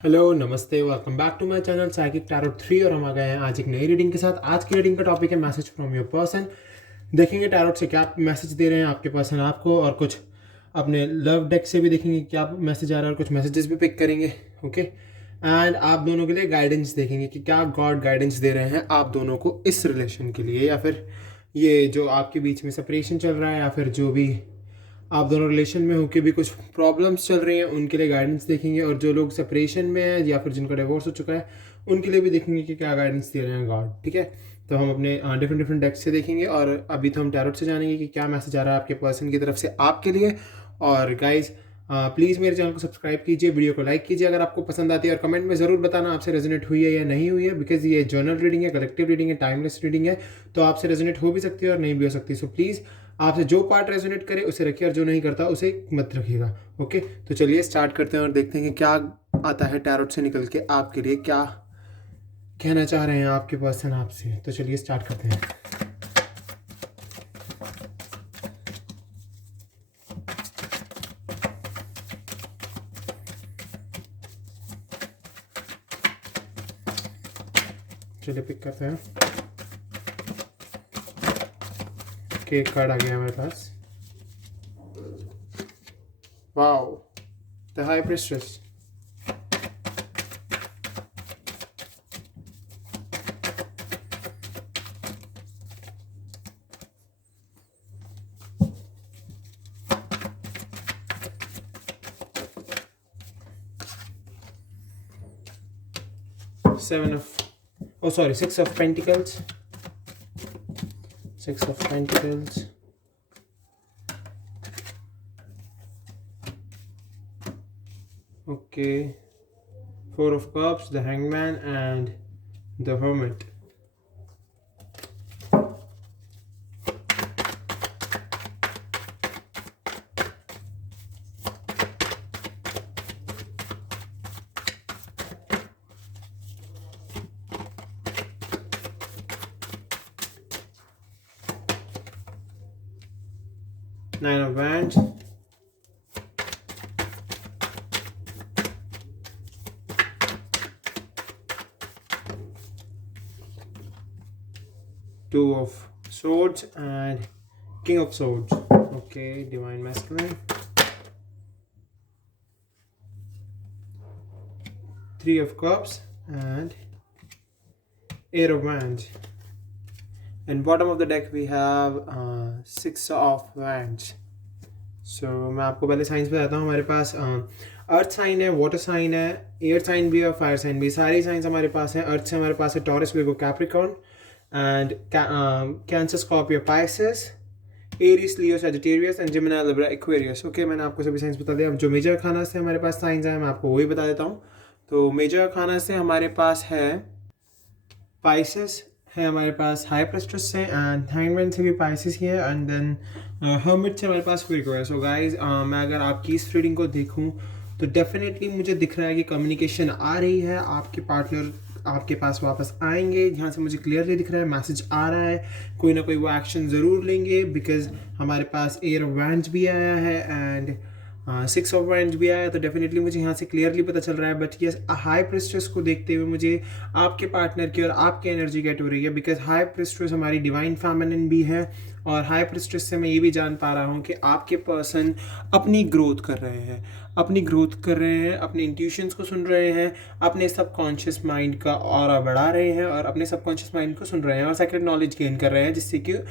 Hello नमस्ते welcome back to my channel psychic tarot 3 और हम आ गए हैं आज एक नई रीडिंग के साथ। आज की रीडिंग का टॉपिक है मैसेज फ्रॉम योर पर्सन। देखेंगे टैरोट से क्या मैसेज दे रहे हैं आपके पर्सन आपको, और कुछ अपने लव डेक से भी देखेंगे क्या मैसेज आ रहा है, और कुछ मैसेजेस भी पिक करेंगे। ओके, एंड आप दोनों के लिए गाइडेंस देखेंगे कि क्या गॉड गाइडेंस दे रहे हैं आप दोनों को इस रिलेशन के लिए, या फिर ये जो आपके बीच में सेपरेशन चल रहा है, या फिर जो भी आप दोनों रिलेशन में होकर भी कुछ प्रॉब्लम्स चल रही हैं उनके लिए गाइडेंस देखेंगे। और जो लोग सेपरेशन में हैं या फिर जिनका डिवोर्स हो चुका है उनके लिए भी देखेंगे कि क्या गाइडेंस दे रहे हैं गॉड। ठीक है, तो हम अपने डिफरेंट डिफरेंट डेक्स से देखेंगे, और अभी तो हम टैरोट से जानेंगे कि क्या मैसेज आ रहा है आपके पर्सन की तरफ से आपके लिए। और गाइज प्लीज़ मेरे चैनल को सब्सक्राइब कीजिए, वीडियो को लाइक कीजिए अगर आपको पसंद आती है, और कमेंट में ज़रूर बताना आपसे रेजोनेट हुई है या नहीं हुई है, बिकॉज ये जर्नल रीडिंग है, कलेक्टिव रीडिंग है, टाइमलेस रीडिंग है, तो आपसे रेजोनेट हो भी सकती है और नहीं भी हो सकती। सो प्लीज़ आपसे जो पार्ट रेजोनेट करे उसे रखिए, और जो नहीं करता उसे मत रखिएगा। ओके, तो चलिए स्टार्ट करते हैं और देखते हैं कि क्या आता है टैरोट से निकल के आपके लिए, क्या कहना चाह रहे हैं आपके पर्सन आपसे। तो चलिए स्टार्ट करते हैं। चलिए पिक करते हैं। एक कार्ड आ गया हमारे पास। Wow, the high priestess. Six of Pentacles. Six of Pentacles. Okay. Four of Cups, the Hangman, and the Hermit. Nine of Wands. Two of Swords and King of Swords. Okay, Divine Masculine. Three of Cups and Eight of Wands. And bottom of the deck we have Six of Wands. So मैं आपको पहले science बताता हूँ। हमारे पास अर्थ sign है, water sign है, air sign भी है, फायर साइन भी। सारी साइंस हमारे पास हैं। अर्थ से हमारे पास है taurus, Virgo, Capricorn, and cancer, Scorpio, Pisces, Aries, Leo, Sagittarius, and Gemini, Libra, Aquarius. Okay, मैंने आपको सभी साइंस बता दिया। अब जो मेजर खाना से हमारे पास साइंस है मैं आपको वही बता देता हूँ। तो मेजर खाना से हमारे पास है पाइसेस है, हमारे पास हाई प्रेस्टस है, एंड हैंगमैन से भी पाइसेस ही है, एंड देन हर्मिट से हमारे पास विर्गो है। सो गाइज मैं अगर आपकी इस रीडिंग को देखूं तो डेफिनेटली मुझे दिख रहा है कि कम्युनिकेशन आ रही है, आपके पार्टनर आपके पास वापस आएंगे। यहाँ से मुझे क्लियरली दिख रहा है, मैसेज आ रहा है, कोई ना कोई वो एक्शन ज़रूर लेंगे, बिकॉज हमारे पास एयर ऑफ वैंड्स भी आया है एंड सिक्स ऑफ वैंड्स भी आया है। तो डेफिनेटली मुझे यहाँ से क्लियरली पता चल रहा है। बट ये हाई प्रेस्ट्रेस को देखते हुए मुझे आपके पार्टनर की और आपकी एनर्जी गेट हो रही है, बिकॉज हाई प्रेस्ट्रेस हमारी डिवाइन फेमिनिन भी है, और हाई प्रेस्ट्रेस से मैं ये भी जान पा रहा हूँ कि आपके पर्सन अपनी ग्रोथ कर रहे हैं, अपने इंट्यूशंस को सुन रहे हैं, अपने सबकॉन्शियस माइंड का ऑरा बढ़ा रहे हैं, और अपने सबकॉन्शियस माइंड को सुन रहे हैं, और सेक्रेट नॉलेज गेन कर रहे हैं, जिससे कि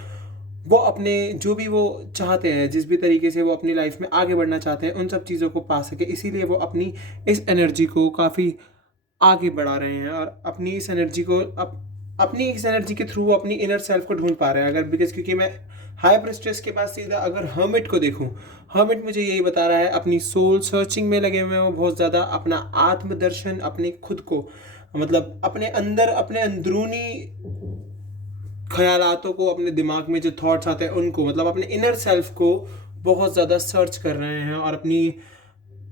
वो अपने जो भी वो चाहते हैं, जिस भी तरीके से वो अपनी लाइफ में आगे बढ़ना चाहते हैं, उन सब चीज़ों को पा सके। इसीलिए वो अपनी इस एनर्जी को काफ़ी आगे बढ़ा रहे हैं, और अपनी इस एनर्जी को अपनी इस एनर्जी के थ्रू अपनी इनर सेल्फ को ढूंढ पा रहे हैं। अगर बिकॉज क्योंकि मैं हाई प्रेस्ट्रेस के पास सीधा अगर हर्मिट को देखूं, हर्मिट मुझे यही बता रहा है, अपनी सोल सर्चिंग में लगे हुए हैं वो बहुत ज़्यादा, अपना आत्मदर्शन, अपने खुद को, मतलब अपने अंदर, अपने अंदरूनी ख्यालातों को, अपने दिमाग में जो थॉट्स आते हैं उनको, मतलब अपने इनर सेल्फ को बहुत ज़्यादा सर्च कर रहे हैं, और अपनी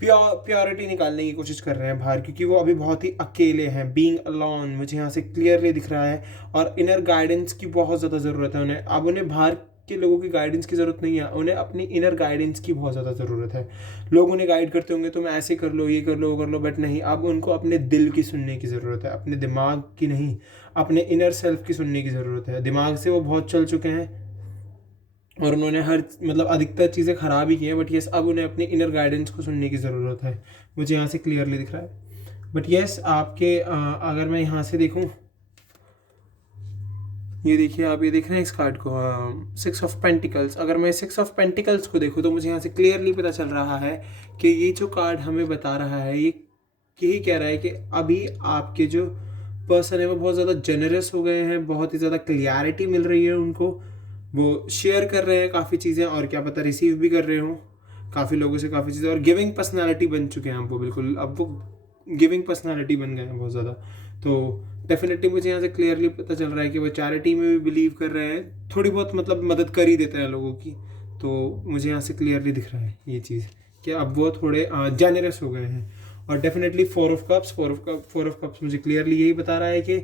प्योरिटी निकालने की कोशिश कर रहे हैं बाहर, क्योंकि वो अभी बहुत ही अकेले हैं। बीइंग अलोन मुझे यहाँ से क्लियरली दिख रहा है, और इनर गाइडेंस की बहुत ज़्यादा ज़रूरत है उन्हें। अब उन्हें बाहर के लोगों की गाइडेंस की ज़रूरत नहीं है, उन्हें अपनी इनर गाइडेंस की बहुत ज़्यादा ज़रूरत है। लोग उन्हें गाइड करते होंगे तुम ऐसे कर लो, ये कर लो, वो कर लो, बट नहीं, अब उनको अपने दिल की सुनने की ज़रूरत है, अपने दिमाग की नहीं, अपने इनर सेल्फ की सुनने की ज़रूरत है। दिमाग से वो बहुत चल चुके हैं और उन्होंने हर मतलब अधिकतर चीज़ें ख़राब ही की हैं, बट यस अब उन्हें अपनी इनर गाइडेंस को सुनने की ज़रूरत है। मुझे यहाँ से क्लियरली दिख रहा है। बट यस आपके अगर मैं यहाँ से देखूँ, ये देखिए आप ये देख रहे हैं इस कार्ड को, 6 ऑफ पेंटिकल्स। अगर मैं 6 ऑफ पेंटिकल्स को देखूँ तो मुझे यहाँ से क्लियरली पता चल रहा है कि ये जो कार्ड हमें बता रहा है ये यही कह रहा है कि अभी आपके जो पर्सन है वो बहुत ज़्यादा जेनरस हो गए हैं, बहुत ही ज़्यादा क्लियरिटी मिल रही है उनको, वो शेयर कर रहे हैं काफ़ी चीज़ें और क्या पता रिसीव भी कर रहे हों काफ़ी लोगों से काफ़ी चीज़ें, और गिविंग पर्सनालिटी बन चुके हैं अब वो, बिल्कुल अब वो गिविंग पर्सनालिटी बन गए हैं बहुत ज़्यादा। तो डेफिनेटली मुझे यहाँ से क्लियरली पता चल रहा है कि वो चैरिटी में भी बिलीव कर रहे हैं, थोड़ी बहुत मतलब मदद कर ही देते हैं लोगों की। तो मुझे यहाँ से क्लियरली दिख रहा है ये चीज़ कि अब वो थोड़े जेनरस हो गए हैं। और डेफिनेटली 4 ऑफ कप्स मुझे क्लियरली यही बता रहा है कि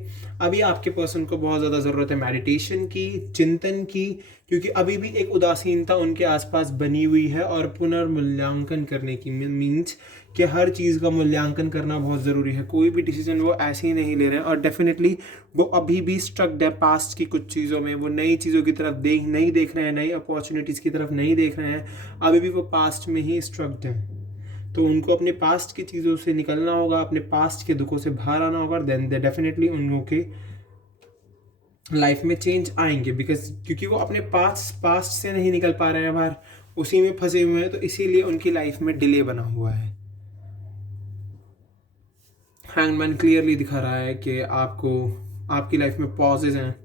अभी आपके पर्सन को बहुत ज़्यादा ज़रूरत है मेडिटेशन की, चिंतन की, क्योंकि अभी भी एक उदासीनता उनके आसपास बनी हुई है और पुनर्मूल्यांकन करने की मीन्स कि हर चीज़ का मूल्यांकन करना बहुत ज़रूरी है। कोई भी डिसीजन वो ऐसे ही नहीं ले रहे हैं और डेफिनेटली वो अभी भी स्ट्रक्ड है पास्ट की कुछ चीज़ों में, वो नई चीज़ों की तरफ नहीं देख रहे हैं, नई अपॉर्चुनिटीज़ की तरफ नहीं देख रहे हैं, अभी भी वो पास्ट में ही स्ट्रक्ड हैं। तो उनको अपने पास्ट की चीज़ों से निकलना होगा, अपने पास्ट के दुखों से बाहर आना होगा, देन दे डेफिनेटली उन लोगों के लाइफ में चेंज आएंगे, बिकॉज क्योंकि वो अपने पास्ट से नहीं निकल पा रहे हैं बाहर, उसी में फंसे हुए हैं, तो इसीलिए उनकी लाइफ में डिले बना हुआ है। हैंगमैन क्लियरली दिखा रहा है कि आपको आपकी लाइफ में पॉजेज हैं,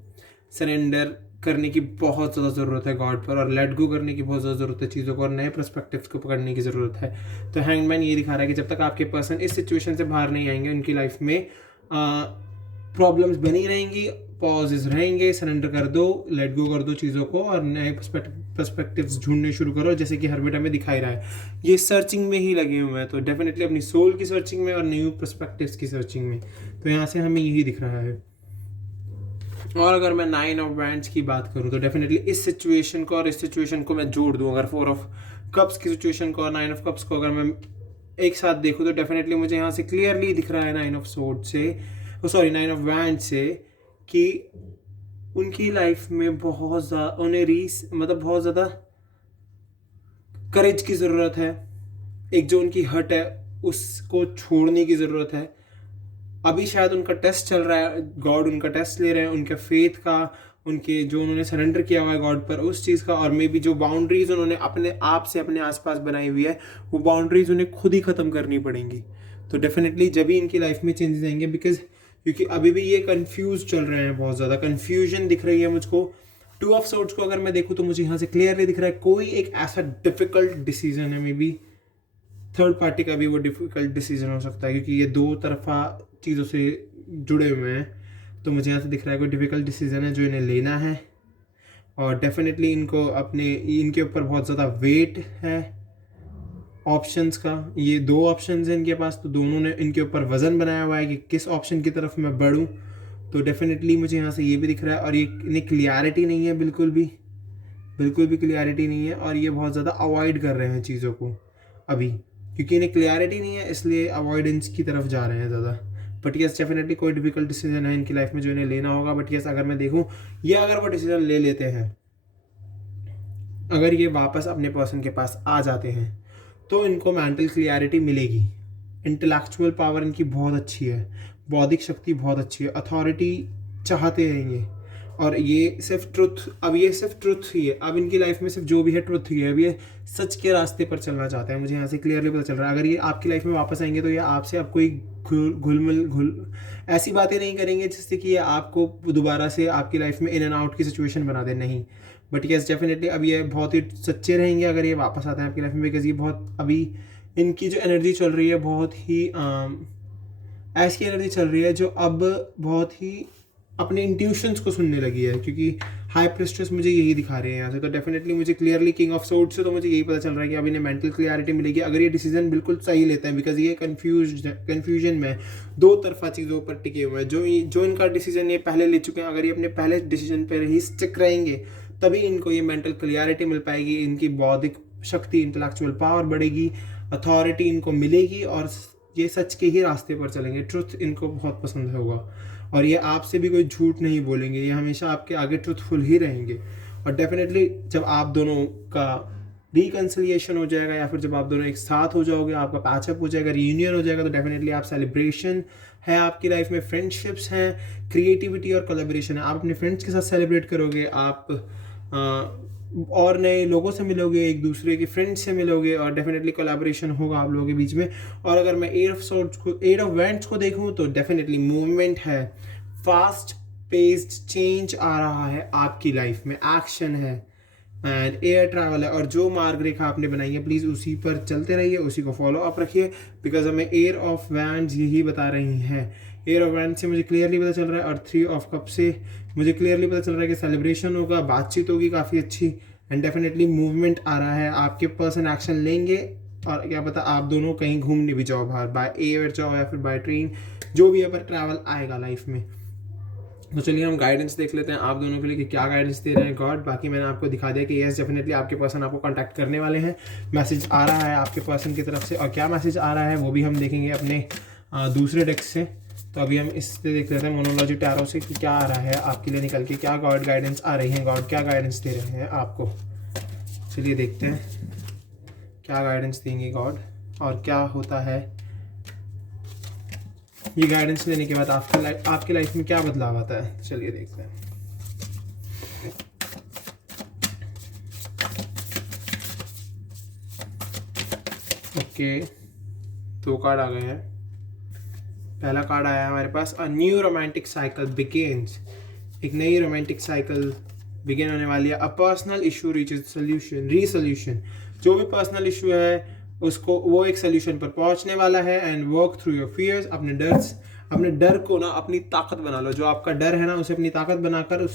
सरेंडर करने की बहुत ज़्यादा ज़रूरत है गॉड पर, और लेट गो करने की बहुत ज़्यादा ज़रूरत है चीज़ों को, और नए पर्सपेक्टिव्स को पकड़ने की ज़रूरत है। तो हैंगमैन ये दिखा रहा है कि जब तक आपके पर्सन इस सिचुएशन से बाहर नहीं आएंगे, उनकी लाइफ में प्रॉब्लम्स बनी रहेंगी, पॉजेज रहेंगे, सरेंडर कर दो, लेट गो कर दो चीज़ों को और नए पर्सपेक्टिव्स ढूंढने शुरू करो, जैसे कि हरमिट हमें दिखाई रहा है। ये सर्चिंग में ही लगे हुए हैं, तो डेफिनेटली अपनी सोल की सर्चिंग में और न्यू पर्सपेक्टिव्स की सर्चिंग में। तो यहाँ से हमें यही दिख रहा है। और अगर मैं 9 ऑफ वैंड्स की बात करूँ तो डेफिनेटली इस सिचुएशन को और इस सिचुएशन को मैं जोड़ दूँ, अगर 4 ऑफ कप्स की सिचुएशन को और 9 ऑफ कप्स को अगर मैं एक साथ देखूँ तो डेफिनेटली मुझे यहाँ से क्लियरली दिख रहा है 9 ऑफ सोर्ड से, सॉरी 9 ऑफ वैंड से, कि उनकी लाइफ में बहुत ज़्यादा उन्हें बहुत ज़्यादा करेज की ज़रूरत है। एक जो उनकी हट है उसको छोड़ने की ज़रूरत है। अभी शायद उनका टेस्ट चल रहा है, गॉड उनका टेस्ट ले रहे हैं, उनके फेथ का, उनके जो उन्होंने सरेंडर किया हुआ है गॉड पर उस चीज़ का, और मे बी जो बाउंड्रीज उन्होंने अपने आप से अपने आसपास बनाई हुई है वो बाउंड्रीज उन्हें खुद ही ख़त्म करनी पड़ेंगी। तो डेफिनेटली जब भी इनकी लाइफ में चेंजेस आएंगे, बिकॉज क्योंकि अभी भी ये कंफ्यूज चल रहे हैं, बहुत ज़्यादा कंफ्यूजन दिख रही है मुझको। 2 ऑफ सोर्ड्स को अगर मैं देखूँ तो मुझे यहाँ से क्लियरली दिख रहा है कोई एक ऐसा डिफिकल्ट डिसीजन है, मे बी थर्ड पार्टी का भी वो डिफिकल्ट डिसीजन हो सकता है, क्योंकि ये दो तरफा चीज़ों से जुड़े हुए हैं। तो मुझे यहाँ से दिख रहा है कोई डिफिकल्ट डिसीजन है जो इन्हें लेना है, और डेफिनेटली इनके ऊपर बहुत ज़्यादा वेट है ऑप्शंस का। ये 2 ऑप्शंस हैं इनके पास, तो दोनों ने इनके ऊपर वज़न बनाया हुआ है कि किस ऑप्शन की तरफ मैं बढ़ूँ। तो डेफिनेटली मुझे यहाँ से ये भी दिख रहा है, और ये इन्हें क्लियरिटी नहीं है, बिल्कुल भी क्लियरिटी नहीं है, और ये बहुत ज़्यादा अवॉइड कर रहे हैं चीज़ों को अभी, क्योंकि इन्हें क्लियरिटी नहीं है इसलिए अवॉइडेंस की तरफ जा रहे हैं ज़्यादा। बट यस डेफिनेटली कोई डिफिकल्ट डिसीजन है इनकी लाइफ में जो इन्हें लेना होगा। बट यस अगर मैं देखूँ ये अगर वो डिसीजन ले लेते हैं, अगर ये वापस अपने पर्सन के पास आ जाते हैं तो इनको मेंटल क्लियरिटी मिलेगी, इंटेलेक्चुअल पावर इनकी बहुत अच्छी है, बौद्धिक शक्ति बहुत अच्छी है, अथॉरिटी चाहते हैं ये, और ये सिर्फ ट्रुथ ही है। अब इनकी लाइफ में सिर्फ जो भी है ट्रुथ ही है, अब ये सच के रास्ते पर चलना चाहते हैं। मुझे यहाँ से क्लियरली पता चल रहा है अगर ये आपकी लाइफ में वापस आएंगे तो ये आपसे अब कोई ऐसी बातें नहीं करेंगे जिससे कि ये आपको दोबारा से आपकी लाइफ में इन एंड आउट की सिचुएशन बना दे, नहीं। बट यस डेफिनेटली अब ये बहुत ही सच्चे रहेंगे अगर ये वापस आते हैं आपकी लाइफ में, बिकॉज ये बहुत अभी इनकी जो एनर्जी चल रही है बहुत ही ऐसी एनर्जी चल रही है जो अब बहुत ही अपने इंट्यूशंस को सुनने लगी है, क्योंकि हाई प्रिस्टेस मुझे यही दिखा रहे हैं यहाँ से। तो डेफिनेटली मुझे क्लियरली किंग ऑफ सोर्ड्स से तो मुझे यही पता चल रहा है कि अब इन्हें मेंटल क्लियरिटी मिलेगी अगर ये डिसीजन बिल्कुल सही लेते हैं, बिकॉज ये कन्फ्यूजन में 2 तरफा चीज़ों पर टिके हुए हैं। जो इनका डिसीजन ये पहले ले चुके हैं, अगर ये अपने पहले डिसीजन पर ही स्टिक रहेंगे तभी इनको ये मेंटल क्लियरिटी मिल पाएगी, इनकी बौद्धिक शक्ति, इंटेलेक्चुअल पावर बढ़ेगी, अथॉरिटी इनको मिलेगी और ये सच के ही रास्ते पर चलेंगे। ट्रुथ इनको बहुत पसंद होगा और ये आपसे भी कोई झूठ नहीं बोलेंगे, ये हमेशा आपके आगे ट्रुथफुल ही रहेंगे। और डेफिनेटली जब आप दोनों का रिकन्सिलिएशन हो जाएगा या फिर जब आप दोनों एक साथ हो जाओगे, आपका पैचअप हो जाएगा, रीयूनियन हो जाएगा, तो डेफिनेटली आप सेलिब्रेशन है आपकी लाइफ में, फ्रेंडशिप्स हैं, क्रिएटिविटी और कोलैबोरेशन है। आप अपने फ्रेंड्स के साथ सेलिब्रेट करोगे, आप और नए लोगों से मिलोगे, एक दूसरे के फ्रेंड्स से मिलोगे और डेफिनेटली कोलैबोरेशन होगा आप लोगों के बीच में। और अगर मैं एट ऑफ वैंड्स को देखूँ तो डेफिनेटली मूवमेंट है, फास्ट पेस्ड चेंज आ रहा है आपकी लाइफ में, एक्शन है एंड एयर ट्रैवल है। और जो मार्ग रेखा आपने बनाई है प्लीज़ उसी पर चलते रहिए, उसी को फॉलो अप रखिए, बिकॉज हमें एयर ऑफ वैंड्स यही बता रही हैं। एयर ऑफ वैंड से मुझे क्लियरली पता चल रहा है और 3 ऑफ कप से मुझे क्लियरली पता चल रहा है कि सेलिब्रेशन होगा, बातचीत होगी काफ़ी अच्छी एंड डेफिनेटली मूवमेंट आ रहा है। आपके पर्सन एक्शन लेंगे और क्या पता आप दोनों कहीं घूमने भी जाओ बाहर, बाय एयर जाओ या फिर बाय ट्रेन, जो भी है पर ट्रैवल आएगा लाइफ में। तो चलिए हम गाइडेंस देख लेते हैं आप दोनों के लिए कि क्या गाइडेंस दे रहे हैं गॉड। बाकी मैंने आपको दिखा दिया कि यस डेफिनेटली आपके पर्सन आपको कांटेक्ट करने वाले हैं, मैसेज आ रहा है आपके पर्सन की तरफ से। और क्या मैसेज आ रहा है वो भी हम देखेंगे अपने दूसरे डेस्क से। तो अभी हम इससे देख लेते हैं मोनोलॉजी टैरो से कि क्या आ रहा है आपके लिए निकल के, क्या गॉड गाइडेंस आ रही है, गॉड क्या गाइडेंस दे रहे हैं आपको। चलिए देखते हैं क्या गाइडेंस देंगे गॉड और क्या होता है ये गाइडेंस लेने के बाद आपकी लाइफ में क्या बदलाव आता है। चलिए देखते हैं। ओके, 2 कार्ड आ गए हैं। पहला कार्ड आया है हमारे पास, a new romantic cycle begins, एक नई रोमांटिक साइकिल बिगिन होने वाली है। A personal issue reaches solution, resolution, जो भी पर्सनल इशू है उसको वो एक सोल्यूशन पर पहुंचने वाला है। And work through your fears, अपने डर को ना अपनी ताकत बना लो। जो आपका डर है ना उसे अपनी ताकत बनाकर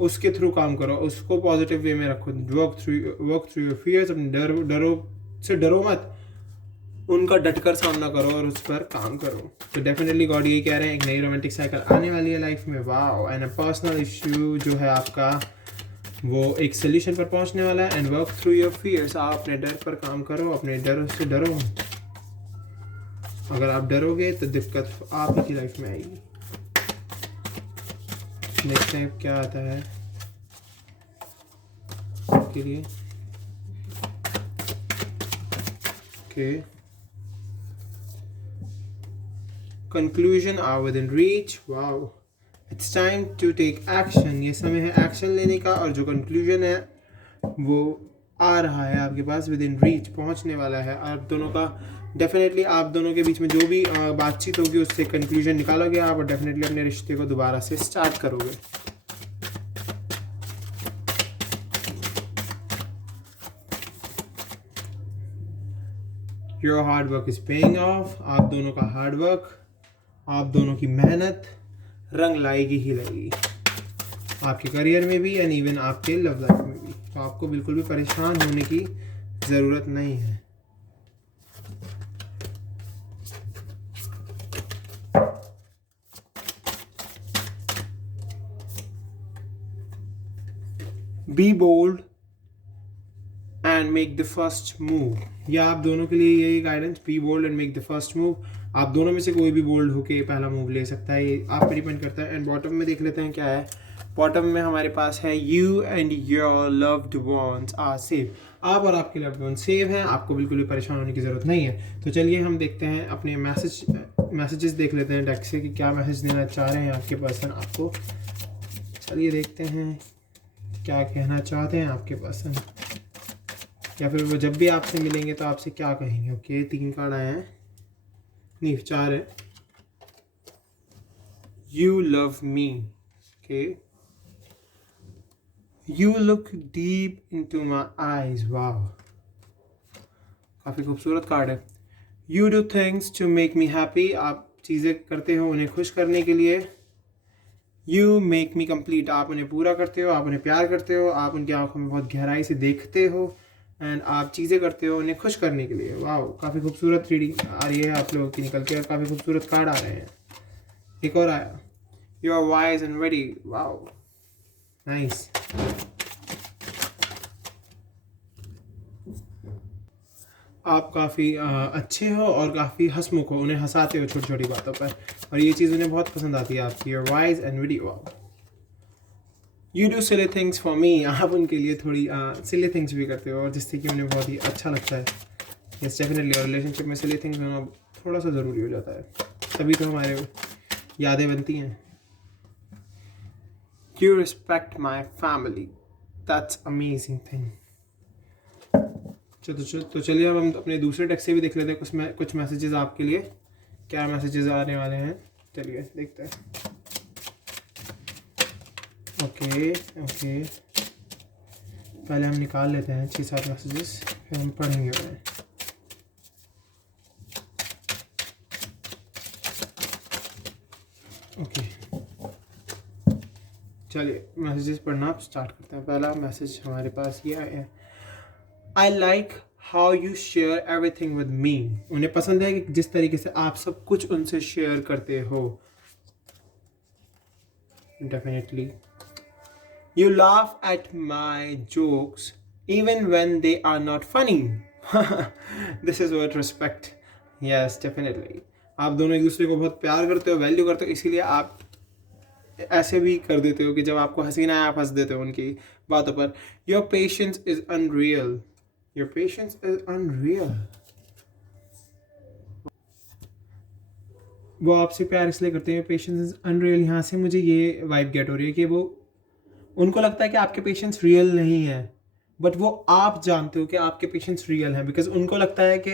उसके थ्रू काम करो, उसको पॉजिटिव वे में रखो। वर्क थ्रू योर फियर्स, अपने डरों से डरो मत, उनका डटकर सामना करो और उस पर काम करो। तो डेफिनेटली गॉड यही कह रहे हैं, एक नई रोमांटिक साइकिल आने वाली है लाइफ में। Wow, and a personal issue जो है आपका वो एक सोल्यूशन पर पहुंचने वाला है। And work through your fears, आप अपने डर पर काम करो, अपने डर से डरो। अगर आप डरोगे तो दिक्कत आप ही की लाइफ में आएगी। देखते हैं क्या आता है आपके लिए। Okay, conclusion are within reach. Wow, it's time to take action, ये समय है एक्शन लेने का। और जो कंक्लूजन है वो आ रहा है आपके पास, विद इन रीच, पहुंचने वाला है आप दोनों का। डेफिनेटली आप दोनों के बीच में जो भी बातचीत होगी उससे कंक्लूजन निकालोगे आप और डेफिनेटली अपने रिश्ते को दोबारा से स्टार्ट करोगे। Your hard work is paying off, आप दोनों का हार्ड वर्क, आप दोनों की मेहनत रंग लाएगी ही लाएगी, आपके करियर में भी एंड इवन आपके लव लाइफ में भी। तो आपको बिल्कुल भी परेशान होने की ज़रूरत नहीं है। Be bold and make the first move, या आप दोनों के लिए यही guidance, be bold and make the first move. आप दोनों में से कोई भी बोल्ड होके पहला मूव ले सकता है, ये आप पे डिपेंड करता है। एंड बॉटम में देख लेते हैं क्या है। बॉटम में हमारे पास है you and your loved ones are safe, आप और आपके लव्ड वन सेव हैं, आपको बिल्कुल भी परेशान होने की ज़रूरत नहीं है। तो चलिए हम देखते हैं अपने मैसेजेस देख लेते हैं डेक से कि क्या मैसेज देना चाह रहे हैं आपके पर्सन आपको। चलिए देखते हैं क्या कहना चाहते हैं आपके पर्सन, या फिर वो जब भी आपसे मिलेंगे तो आपसे क्या कहेंगे। ओके, 3 कार्ड आए हैं, नहीं 4 है। You love me, okay, you look deep into my eyes, वाह, काफ़ी खूबसूरत कार्ड है। You do things to make me happy, आप चीज़ें करते हो उन्हें खुश करने के लिए। यू मेक मी कंप्लीट, आप उन्हें पूरा करते हो, आप उन्हें प्यार करते हो, आप उनकी आंखों में बहुत गहराई से देखते हो एंड आप चीज़ें करते हो उन्हें खुश करने के लिए। वाह, काफ़ी खूबसूरत रीडिंग आ रही है आप लोगों की निकल के, काफ़ी खूबसूरत कार्ड आ रहे हैं। एक और आया, you are wise and ready, वाह नाइस। आप काफ़ी अच्छे हो और काफ़ी हंसमुख हो, उन्हें हंसाते हो छोटी छोटी बातों पर, और ये चीज़ उन्हें बहुत पसंद आती है आपकी। Your wise and witty. You do silly things for me. आप उनके लिए थोड़ी सिली थिंग्स भी करते हो और जिससे कि उन्हें बहुत ही अच्छा लगता है। यस डेफिनेटली, और रिलेशनशिप में सिली थिंग्स होना थोड़ा सा ज़रूरी हो जाता है, तभी तो हमारे यादें बनती हैं। You respect my family, that's amazing thing. तो चलिए अब हम अपने दूसरे टेक्स्ट से भी देख लेते हैं कुछ मैसेजेस आपके लिए, क्या मैसेजेस आने वाले हैं। चलिए देखते हैं। ओके ओके, पहले हम निकाल लेते हैं 6-7 मैसेजेस, फिर हम पढ़ेंगे उन्हें। ओके चलिए मैसेजेस पढ़ना स्टार्ट करते हैं। पहला मैसेज हमारे पास ये है, I like how you share everything with me. उन्हें पसंद है कि जिस तरीके से आप सब कुछ उनसे शेयर करते हो। Definitely. You laugh at my jokes even when they are not funny. This is what respect. Yes, definitely. आप दोनों एक दूसरे को बहुत प्यार करते हो, वैल्यू करते हो, इसीलिए आप ऐसे भी कर देते हो कि जब आपको हंसी ना आए आप हंस देते हो उनकी बातों पर। Your patience is unreal. Your patience is unreal. वो आपसे प्यार इसलिए करते हैं, पेशेंस इज अनरियल। यहाँ से मुझे ये वाइब गेट हो रही है कि वो, उनको लगता है कि आपके पेशेंस रियल नहीं है, बट वो आप जानते हो कि आपके पेशेंस रियल हैं, बिकॉज उनको लगता है कि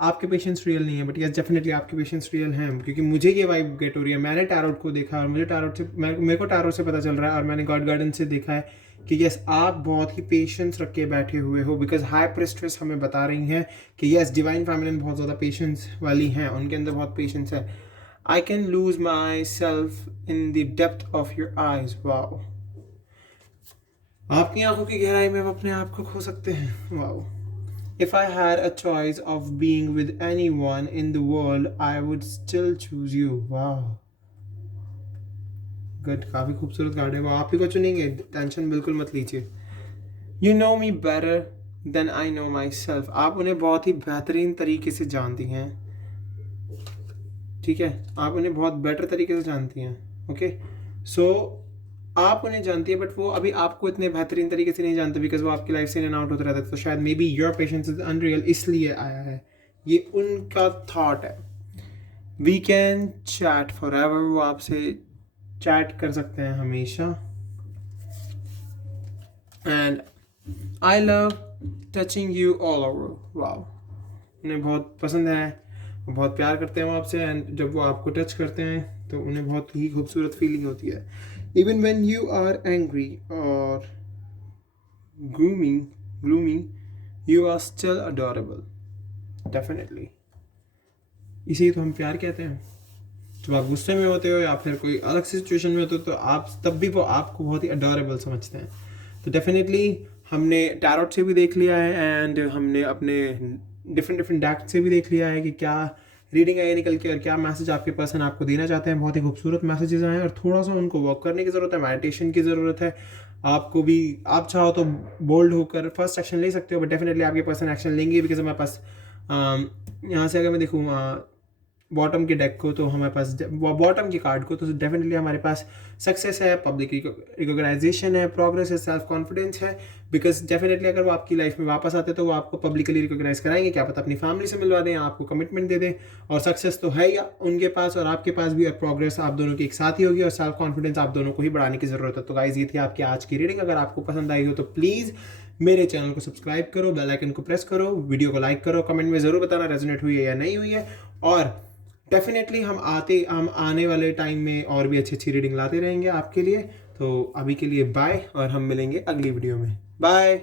आपके पेशेंस रियल नहीं है, बट यस डेफिनेटली आपके पेशेंस रियल हैं। क्योंकि मुझे ये वाइब गेट हो रही है, मैंने टैरोट को देखा और मुझे टैरोट से मेरे को टैरोट से पता चल रहा है, और मैंने गॉड गार्डन से देखा है कि यस आप बहुत ही पेशेंस रख के बैठे हुए हो, बिकॉज हाई प्रेस्ट्रेस हमें बता रही हैं कि यस डिवाइन फेमिनिन बहुत ज़्यादा पेशेंस वाली हैं, उनके अंदर बहुत पेशेंस है। I can lose my self in the depth of your eyes. Wow, आपकी आंखों की गहराई में हम अपने आप को खो सकते हैं। Wow. If I had a choice of being with anyone in the world I would still choose you. Wow good, काफी खूबसूरत कार्ड है। वो आप ही को चुनेंगे, टेंशन बिल्कुल मत लीजिए। You know me better than I know myself. आप उन्हें बहुत ही बेहतरीन तरीके से जानती हैं, ठीक है, आप उन्हें बहुत बेटर तरीके से जानती हैं। ओके सो आप उन्हें जानती है, बट वो अभी आपको इतने बेहतरीन तरीके से नहीं जानते, बिकॉज वो आपकी लाइफ से इन एंड आउट होता रहता है। तो शायद maybe your patience is unreal इसलिए आया है, ये उनका थॉट है। We can chat forever. वो आपसे चैट कर सकते हैं हमेशा। And I love touching you all over. Wow, उन्हें बहुत पसंद है, वो बहुत प्यार करते हैं वो आपसे, एंड जब वो आपको टच करते हैं तो उन्हें बहुत ही खूबसूरत फीलिंग होती है। Even when you are angry or gloomy, you are still adorable. Definitely. इसी तो हम प्यार कहते हैं। जब आप गुस्से में होते हो या फिर कोई अलग सिचुएशन में होते हो तो आप तब भी वो आपको बहुत ही अडोरेबल समझते हैं। तो डेफिनेटली हमने टैरोट से भी देख लिया है, एंड हमने अपने डिफरेंट डेक से भी देख लिया है कि क्या रीडिंग है निकल के और क्या मैसेज आपके पर्सन आपको देना चाहते हैं। बहुत ही खूबसूरत मैसेजेस आए हैं और थोड़ा सा उनको वर्क करने की ज़रूरत है, मेडिटेशन की ज़रूरत है। आपको भी, आप चाहो तो बोल्ड होकर फर्स्ट एक्शन ले सकते हो, बट डेफिनेटली आपके पर्सन एक्शन लेंगे, बिकॉज हमारे पास यहाँ से अगर मैं देखूँ बॉटम के डेक को, तो हमारे पास बॉटम के कार्ड को, तो डेफिनेटली हमारे पास सक्सेस है, पब्लिक रिकॉग्नाइजेशन है, प्रोग्रेस है, सेल्फ कॉन्फिडेंस है। बिकॉज डेफिनेटली अगर वो आपकी लाइफ में वापस आते तो वो आपको पब्लिकली रिकॉग्नाइज कराएंगे, क्या पता अपनी फैमिली से मिलवा दें, आपको कमिटमेंट दे दें, और सक्सेस तो है ही उनके पास और आपके पास भी, और प्रोग्रेस आप दोनों की एक साथ ही होगी, और सेल्फ कॉन्फिडेंस आप दोनों को ही बढ़ाने की जरूरत है। तो गाइज ये थी आपकी आज की रीडिंग। अगर आपको पसंद आई हो तो प्लीज़ मेरे चैनल को सब्सक्राइब करो, बेल आइकन को प्रेस करो, वीडियो को लाइक करो, कमेंट में ज़रूर बताना रेजोनेट हुई है या नहीं हुई है, और डेफिनेटली हम आने वाले टाइम में और भी अच्छी अच्छी रीडिंग लाते रहेंगे आपके लिए। तो अभी के लिए बाय, और हम मिलेंगे अगली वीडियो में। बाय।